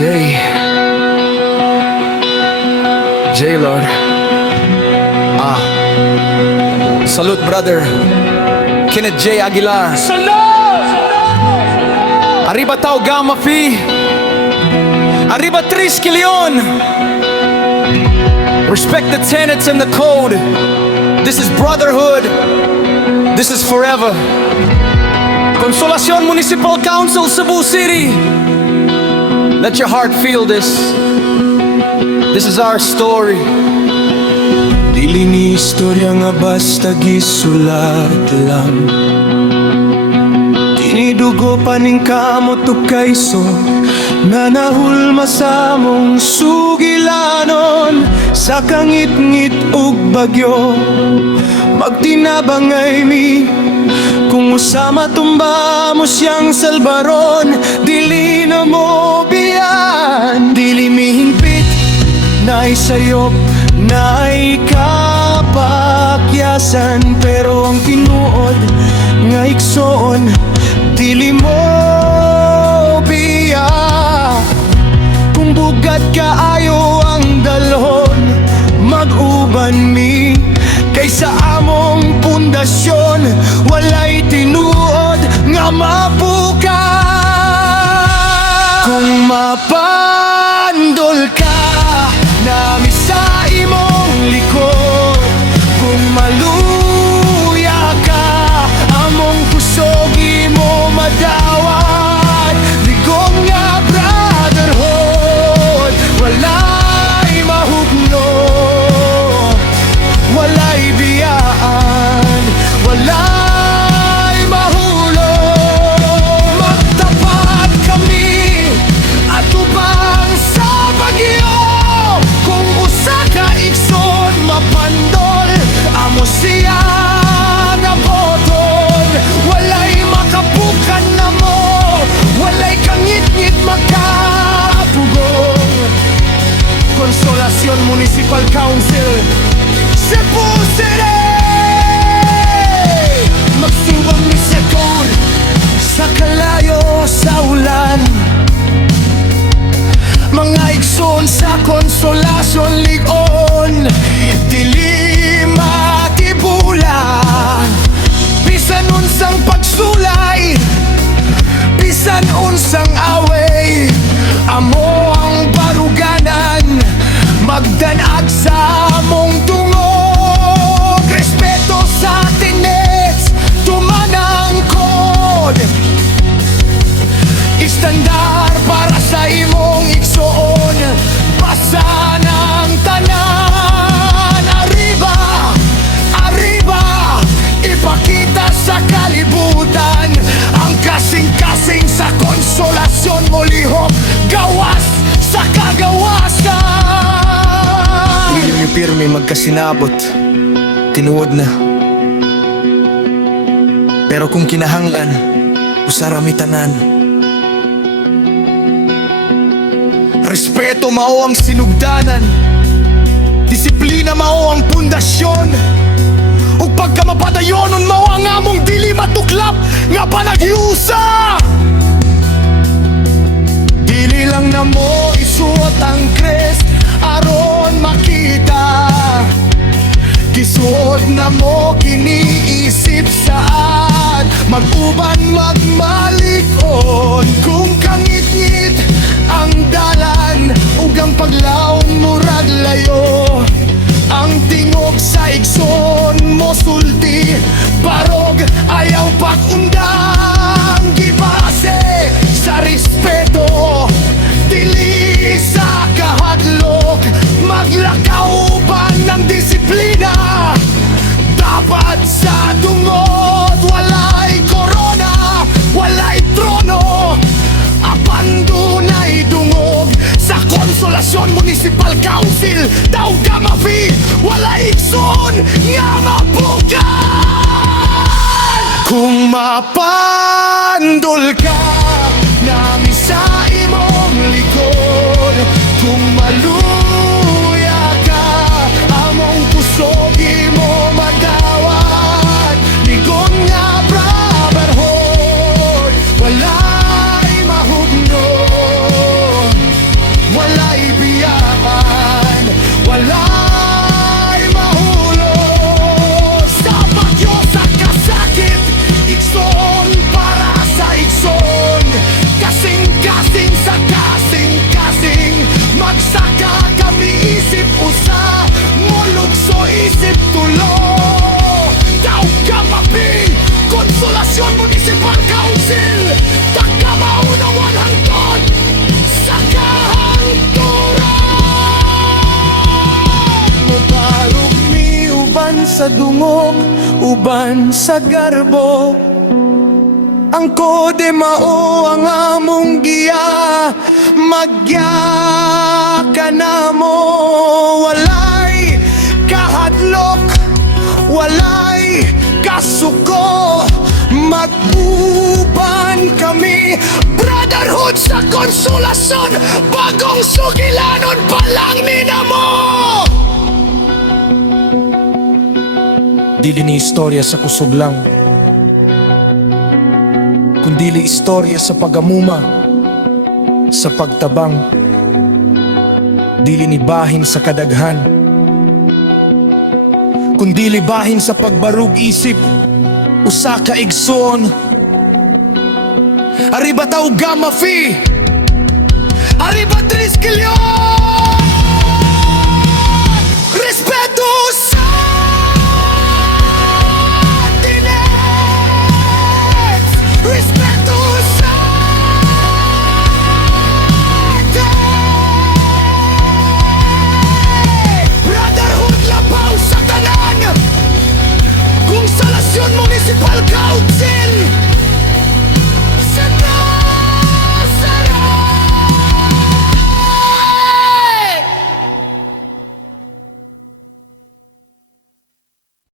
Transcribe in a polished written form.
J, Lord. Salute, brother Kenneth J. Aguilar. Arriba Tau Gamma Phi. Arriba Trisky Leon. Respect the tenets and the code. This is brotherhood. This is forever. Consolacion Municipal Council, Cebu City. Let your heart feel this. This is our story. Dili ni istorya nga basta gisulat lang. Tinidugo paning kamot o kayso na nahulma sa mong sugilanon. Sa kangit-ngit ug bagyo magtinabangay mi kung usama tumba mo siyang salbaron. Dili na mo biyan, dili mihingpit na isayop na ikapakyasan. Pero ang tinuod nga iksoon dili mo biya. Kung bugat kaayo ang dalhon, mag-uban mi kaysa among pundasyon. Walay tinuod nga mapuka. Kung mapandol ka nami sa imong likod, kung maluya ka among kusog imo madawat. Ligong nga brotherhood, walay mahugno, walay biyaan, walay mahulo. Magtapat kami at ubang sa bagyo. Kung usa ka ikson mapandol, amo siya nga boton. Walay makapukan na mo, walay kangit-ngit makapugong. Consolacion Municipal Council, Cebu City. Magsubang ni sa code sa kalayo sa ulan. Mga igsoon sa Consolacion Ligon, dili matibula. Bisan unsang pagsulay, bisan unsang away, amo ang baruganan, magdanag sa among tungod. Respeto sa tenets, tumanang code, istandar para sa imong igsoon. Basa ng tanan. Arriba, arriba, ipakita sa kalibutan ang kasing-kasing sa Consolacion mo lihok. Gawas sa kagawasan. Pirmi magkasinabot, tinuod na. Pero kung kinahanglan, usara mi tanan. Respeto mao ang sinugdanan, disiplina mao ang pundasyon, ug pagka mapadayonon mao ang among dili matuklap nga panaghiusa. Dili lang na mo isuot ang crest aron makita, gisuot na mo kiniisip saan mag-uban magmalikon. Kung kangit-ngit ang dalan ug ang paglaom murag layo, ang tingog sa igsoon mo sulti, barog ayaw pag-undang. Gibase sa respeto, dili sa kahadlok, maglakaw pa ng disiplina. Dapat sa tungod, walay korona, walay trono, abandonay dungog sa Consolacion Municipal Council. Tau Gamma Phi, walay ikson nga mapukan. Kung mapandol ka nami sa imong likod, kung maluya ka among kusog imo madawat. Ligon nga brotherhood, walay mahugno, sa dungog, uban sa garbo. Ang kode mao ang among giya, magya ka na mo. Walay kahadlok, walay kasuko, mag-uban kami. Brotherhood sa konsolasyon, bagong sugilanon pa lang ninamo. Dili ni istorya sa kusog lang, kundili istorya sa pagamuma, sa pagtabang. Dili ni bahin sa kadaghan, kundili bahin sa pagbarug isip, usa ka igsoon. Arriba tau Gamma Phi, arriba 3 Kilyon.